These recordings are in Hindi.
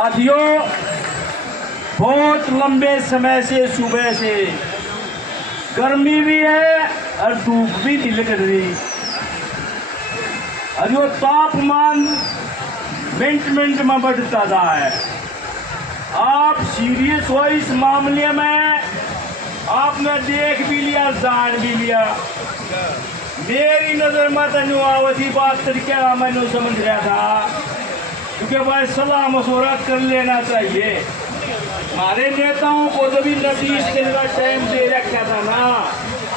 साथियों, बहुत लंबे समय से सुबह से गर्मी भी है और धूप भी नहीं लग रही और यो तापमान मिनट मिनट में बढ़ता जा है। आप सीरियस हो इस मामले में, आपने देख भी लिया, जान भी लिया। मेरी नजर में तो आवती बात तरीके मैंने समझ रहा था, क्योंकि भाई सलाह मशवरा कर लेना चाहिए। हमारे नेताओं को जब भी 20 दिन का टाइम दे रखा था ना,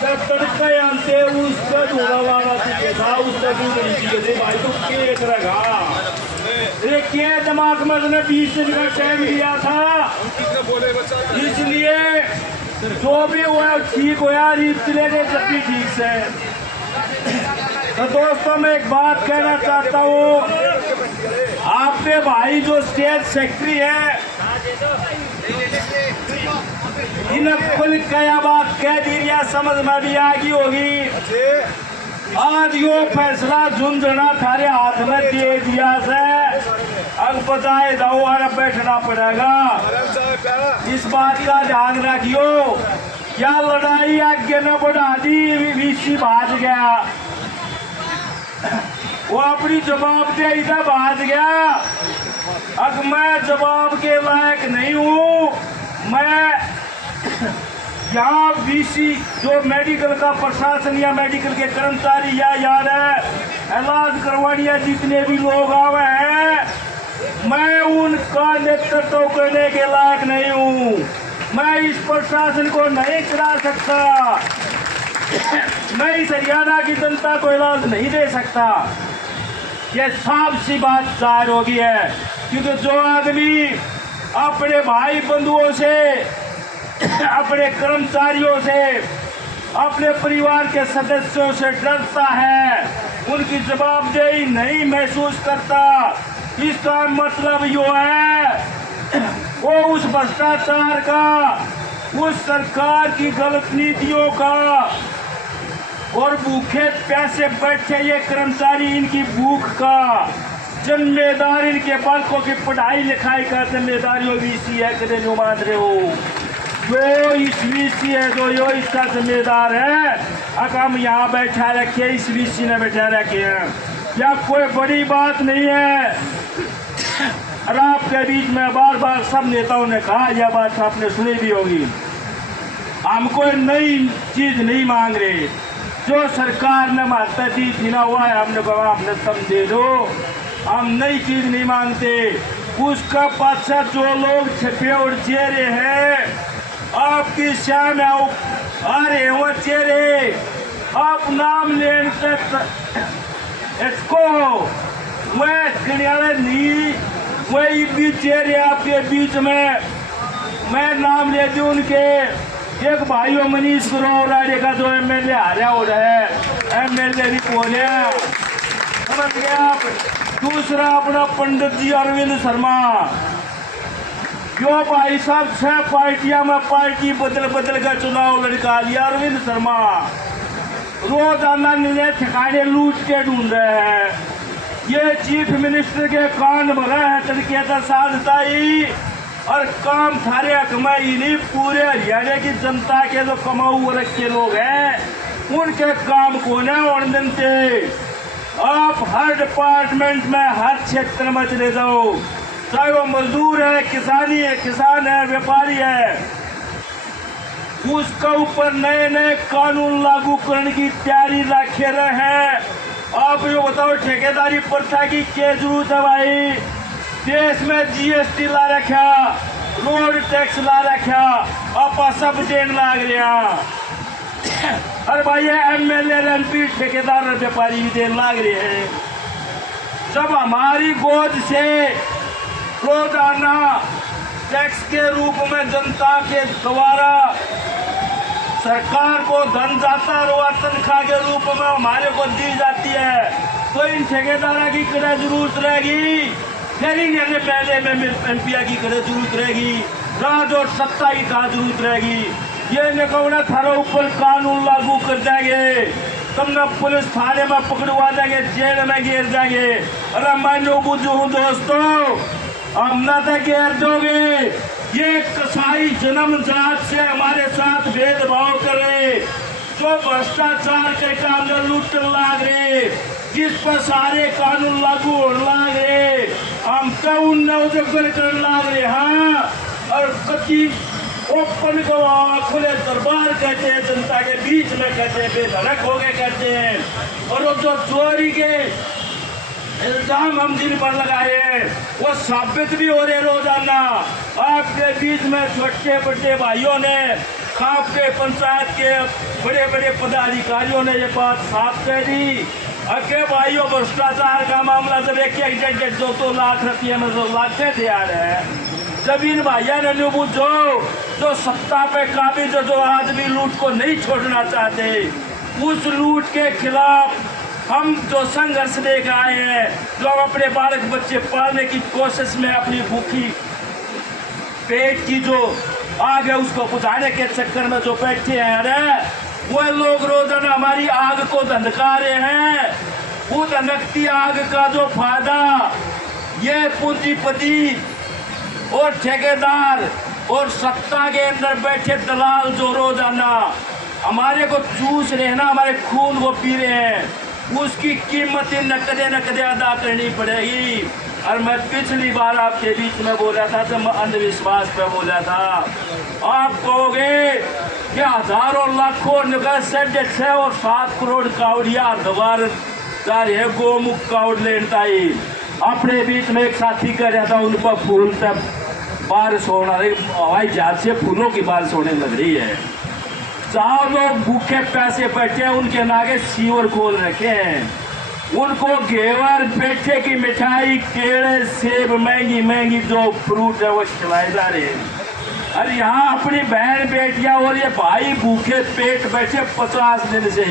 तब तड़का आते उसका धोड़ा वाला चाहिए था, उसका दूध नहीं चाहिए थे भाई। तो केक रखा अरे क्या दिमाग में उसने 20 दिन का टाइम दिया था, इसलिए जो भी हुआ ठीक हुआ, इसलिए जब भी ठीक से। तो दोस्तों, मैं एक बात कहना चाहता हूँ, आपके भाई जो स्टेट सेक्रेटरी है, इन्हें खुल क्या बात कह दी या समझ में भी आ गई होगी। आज यो फैसला झुंझुना थारे हाथ में दे दिया से, अब बजाय दवा बैठना पड़ेगा। इस बात का ध्यान रखियो, क्या लड़ाई आगे में बढ़ा दी, वीसी भाज गया, वो अपनी जवाबदेही से भाज गया। अब मैं जवाब के लायक नहीं हूँ। मैं यहाँ वीसी जो मेडिकल का प्रशासन या मेडिकल के कर्मचारी या यार है इलाज करवाने जितने भी लोग आवे हैं, मैं उनका नेतृत्व करने के लायक नहीं हूँ। मैं इस प्रशासन को नहीं चला सकता, मैं इस हरियाणा की जनता को इलाज नहीं दे सकता। ये साफ सी बात जाहिर हो गई है, क्योंकि जो आदमी अपने भाई बंधुओं से, अपने कर्मचारियों से, अपने परिवार के सदस्यों से डरता है, उनकी जवाबदेही नहीं महसूस करता, इसका मतलब यो है वो उस भ्रष्टाचार का, उस सरकार की गलत नीतियों का और भूखे प्यासे बैठे ये कर्मचारी, इनकी भूख का जिम्मेदार, इनके बालकों की पढ़ाई लिखाई का जिम्मेदारी वीसी है, कदे जो मान रहे हो, जो इस वीसी है, जो यो इसका जिम्मेदार है। अब हम यहाँ बैठा रखे, इस वीसी ने बैठा रखे हैं, या कोई बड़ी बात नहीं है। और आपके बीच में बार बार सब नेताओं ने कहा, यह बात आपने सुनी भी होगी, हम कोई नई चीज नहीं मांग रहे। जो सरकार ने माता दी थी ना, हुआ है, हमने कहा हमने तुम दे दो, हम नई चीज नहीं मांगते। उसका पाछा जो लोग छपे और चेहरे हैं, आपकी शान आ रहे वो चेहरे, आप नाम लेने इसको वह नहीं, वही भी चेहरे आपके बीच में मैं नाम ले दूं उनके। एक भाइयों मनीष ग्रोवर का जो एमएलए हारा हो रहा है, एमएलए भी बोले, समझ गए आप। दूसरा अपना पंडित जी अरविंद शर्मा, जो भाई साहब 6 पार्टियां में पार्टी बदल बदल कर चुनाव लड़का लिया। अरविंद शर्मा रोजाना नए ठिकाने लूट के ढूंढ रहे हैं। ये चीफ मिनिस्टर के कान भरा है तरीके का साधताई, और काम थारे कमाई नहीं, पूरे हरियाणा की जनता के जो कमाऊ वर्ग के लोग हैं उनके काम को न होने देते। आप हर डिपार्टमेंट में, हर क्षेत्र में चले जाओ, चाहे वो मजदूर है, किसानी है, किसान है, व्यापारी है, उसका ऊपर नए नए कानून लागू करने की तैयारी रखे रहे हैं। आप ये बताओ, ठेकेदारी प्रथा की क्या जरूरत है भाई? देश में जीएसटी ला रखा, रोड टैक्स ला रखा, आप सब देन लाग रहा। अरे भाई एमएलए, एमपी, ठेकेदार और व्यापारी भी देन लाग रहे हैं। जब हमारी गोद से रोजाना टैक्स के रूप में जनता के द्वारा सरकार को धन जाता और तनख्वाह के रूप में हमारे को दी जाती है, तो इन ठेकेदारों की कड़ा जरूरत रहेगी, फिर पहले में एमपीआ की कड़ा जरूरत रहेगी, राज और सत्ता की कहा जरूरत रहेगी। ये निकौना थारे ऊपर कानून लागू कर देंगे, तुमने पुलिस थाने में पकड़वा देंगे, जेल में गिर जाएंगे। अरे मैं जो बुझू हूँ दोस्तों, हम न तो घेर दोगे। ये कसाई जन्मजात से हमारे साथ भेदभाव करे, जो भ्रष्टाचार करके हमने लूटने लाग रहे, जिस पर सारे कानून लागू होने लाग रहे, हम तो उन्हें उजागर करने लाग रहे। हाँ, और कति ओपन को खुले दरबार कहते हैं, जनता के बीच में कहते हैं, बेधड़क हो गए कहते हैं। और वो जो चोरी के इल्जाम हम जिन पर लगाए हैं वो साबित भी हो रहे रोजाना। आपके बीच में छोटे बड़े भाइयों ने, खाप के पंचायत के बड़े बड़े पदाधिकारियों ने ये बात साफ कह दी। अके भाइयों, भ्रष्टाचार का मामला जब एक एक 2 लाख रुपये में 2 लाख दे आ रहे हैं, जब इन भाइयों ने जो सत्ता पे काबिज, जो आदमी लूट को नहीं छोड़ना चाहते, उस लूट के खिलाफ हम जो संघर्ष लेकर आए हैं, जो हम अपने बालक बच्चे पालने की कोशिश में अपनी भूखी पेट की जो आग है उसको बुझाने के चक्कर में जो बैठे हैं, अरे वो लोग रोजाना हमारी आग को धंधका रहे हैं। वो धनकती आग का जो फायदा ये पूंजीपति और ठेकेदार और सत्ता के अंदर बैठे दलाल जो रोजाना हमारे को चूस रहे हैं ना, हमारे खून को पी रहे हैं, उसकी कीमत नकदे अदा करनी पड़ेगी। और मैं पिछली बार आपके बीच में बोला था, जब मैं अंधविश्वास पे बोला था, आप कहोगे कि हजारों लाखों 6.5 और 7 करोड़ कावड़िया दोबारा है गोमुख कावड़ लेता ही। अपने बीच में एक साथी कह रहा था, उन पर फूल तब बारिश होना रही, हवाई जहाज से फूलों की बारिश होने लग रही है। 4 लोग भूखे पैसे बैठे, उनके नागे सीवर खोल रखे हैं, उनको घेवर पेठे की मिठाई, केले, सेब, महंगी महंगी जो फ्रूट है वो खिलाए जा रहे हैं। अरे यहाँ अपनी बहन बेटियां और ये भाई भूखे पेट बैठे 50 दिन से,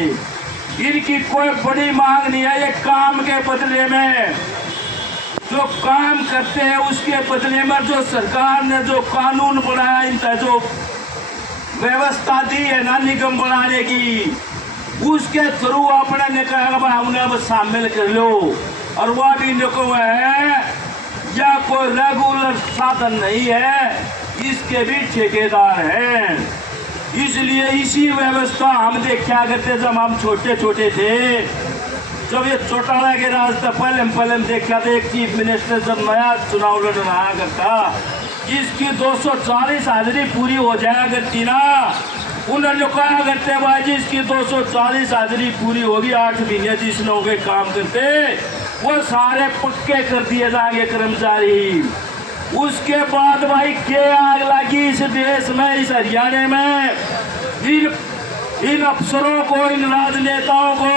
इनकी कोई बड़ी मांग नहीं है। ये काम के बदले में जो काम करते हैं उसके बदले में जो सरकार ने जो कानून बनाया, इनका जो व्यवस्था दी है ना निगम बनाने की, उसके थ्रू अपने ने कहा उन्हें शामिल कर लो। और वह भी निको है या कोई रेगुलर साधन नहीं है, इसके भी ठेकेदार हैं। इसलिए इसी व्यवस्था हम देखा करते जब हम छोटे छोटे थे, जब ये चौटाला के राज था, पहले देखा था एक चीफ मिनिस्टर जब नया चुनाव लड़ रहा करता, जिसकी 240 हाजिरी पूरी हो जाया करती ना, उन्होंने कहा करते भाई जिसकी 240 हाजिरी पूरी होगी, 8 महीने 30 लोगों के काम करते, वो सारे पक्के कर दिए जाएंगे कर्मचारी। उसके बाद भाई के आग लगी इस देश में, इस हरियाणा में, इन अफसरों को, इन राजनेताओं को।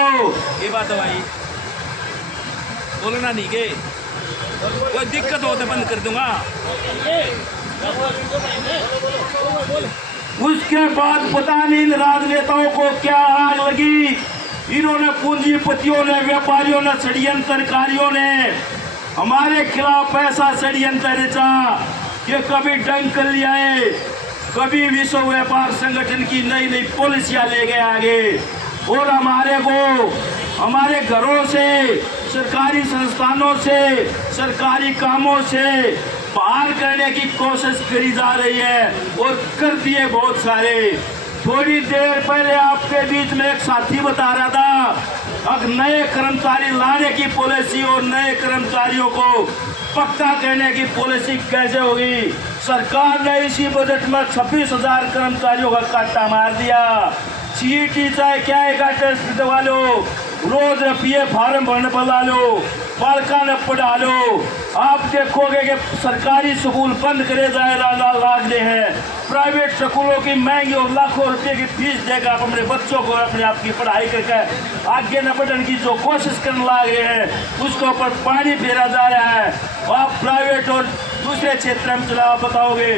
ये बात है भाई, बोलना नहीं के कोई दिक्कत हो तो बंद कर दूंगा। उसके बाद पता नहीं इन राजनेताओं को क्या आग लगी, इन्होंने पूंजीपतियों ने, व्यापारियों ने, षड्यंत्रकारियों ने हमारे खिलाफ ऐसा षड्यंत्र रचा कि कभी डंक लियाए, कभी विश्व व्यापार संगठन की नई नई पॉलिसियां ले गए आगे, और हमारे को हमारे घरों से, सरकारी संस्थानों से, सरकारी कामों से बाहर करने की कोशिश करी जा रही है और कर दिए बहुत सारे। थोड़ी देर पहले आपके बीच में एक साथी बता रहा था, अब नए कर्मचारी लाने की पॉलिसी और नए कर्मचारियों को पक्का करने की पॉलिसी कैसे होगी। सरकार ने इसी बजट में 26,000 कर्मचारियों का काटा मार दिया। सीईटी चाहे क्या का टेस्ट दवा लो, रोज रुपये फार्म भरने बना लो, बालका ने पढ़ा लो, आप देखोगे कि सरकारी स्कूल बंद करे जाए लागने हैं, प्राइवेट स्कूलों की महंगी और लाखों रुपए की फीस देकर आप अपने बच्चों को अपने आप की पढ़ाई करके आगे न बढ़ने की जो कोशिश करने लग रहे हैं, उसके ऊपर पानी फेरा जा रहा है। आप प्राइवेट और दूसरे क्षेत्र में चला बताओगे।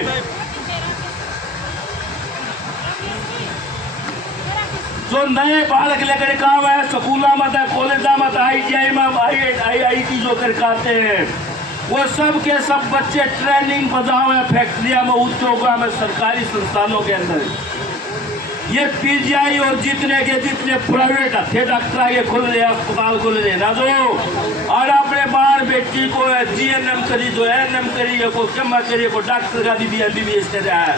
जो नए बालक लेकर काम है स्कूल मत है, कॉलेज मत, ITI में IIT जो करते हैं, वो सब के सब बच्चे ट्रेनिंग बजाओ है फैक्ट्रिया में, उद्योगों में, सरकारी संस्थानों के अंदर। ये PGI और जितने प्राइवेट डॉक्टर आगे खुल रहे, अस्पताल खुल रहे ना, जो और अपने बाहर बेटी को एएनएम करी, जो एएनएम करी, को कमा करी, को डॉक्टर का भी एमबीबीएस कर रहा है,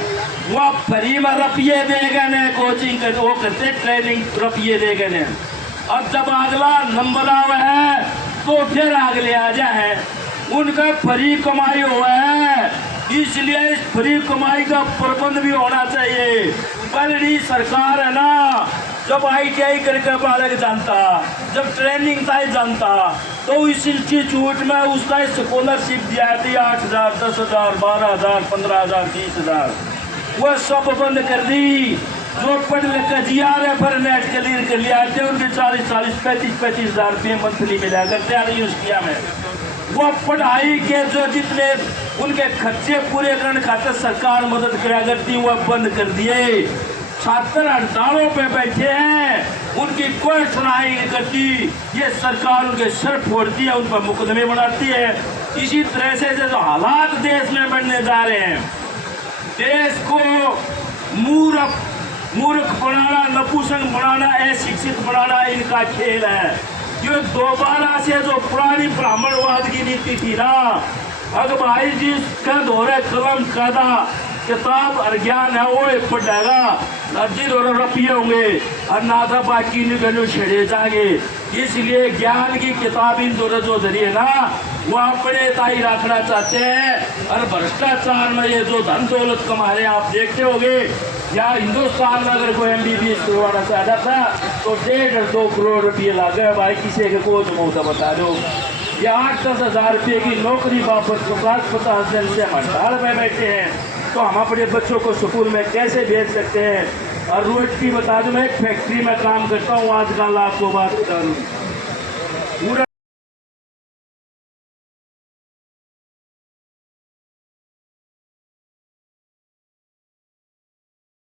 वो फ्री में रुपये देगा ने कोचिंग कर, वो करते ट्रेनिंग रुपये देगा ने। अब जब अगला नंबर आवा है तो फिर अगले आ जाए, उनका फ्री कमाई हुआ है, इसलिए इस फ्री कमाई का प्रबंध भी होना चाहिए। पहली सरकार है ना, जब ITI करके बालक जानता, जब ट्रेनिंग था जानता, तो इस इंस्टीट्यूट में उसका स्कॉलरशिप दिया थी 8,000, 10,000, 12,000, 15,000, 30,000, वह सब बंद कर दी। जो पढ़ लिख कर GRA पर नेट क्लियर कर लिया थे, उनके 40-40, 35,000 रुपये मंथली मिला करते हैं यूनिवर्सिटिया में। वो पढ़ाई के जो जितने उनके खर्चे पूरे करने खातिर सरकार मदद करा करती, वह बंद कर दिए। छात्र हड़तालों पे बैठे हैं, उनकी कोई सुनाई नहीं करती, ये सरकार उनके सर फोड़ती है, उन पर मुकदमे बनाती है। इसी तरह से जो हालात देश में बनने जा रहे हैं, देश को मूर्ख बनाना, नपुंसक बनाना, अशिक्षित बनाना इनका खेल है। जो दोबारा से जो पुरानी ब्राह्मणवाद की नीति थी ना, अगर भाई जी का दौरे कलम कादा किताब और ज्ञान है वो पढ़ेगा, अर्जित और रुपये होंगे और ना था बाकी नहीं छेड़े जाएंगे। इसलिए ज्ञान की किताब इन दोनों जो जरिए ना, वो अपने ताई रखना चाहते हैं। और भ्रष्टाचार में ये जो धन दौलत कमा रहे हैं, आप देखते होंगे, या हिंदुस्तान में अगर कोई MBBS करवाना चाहता था तो 1.5-2 करोड़ रुपये लगे। भाई किसी के को तो बता दो, या 8-10 हज़ार रुपये की नौकरी बाबत 50-50 दिन से हम हड़ताल में बैठे हैं, तो हम अपने बच्चों को स्कूल में कैसे भेज सकते हैं। और रोज की बता दूं, मैं एक फैक्ट्री में काम करता हूँ, आजकल आपको बात बता दूँ,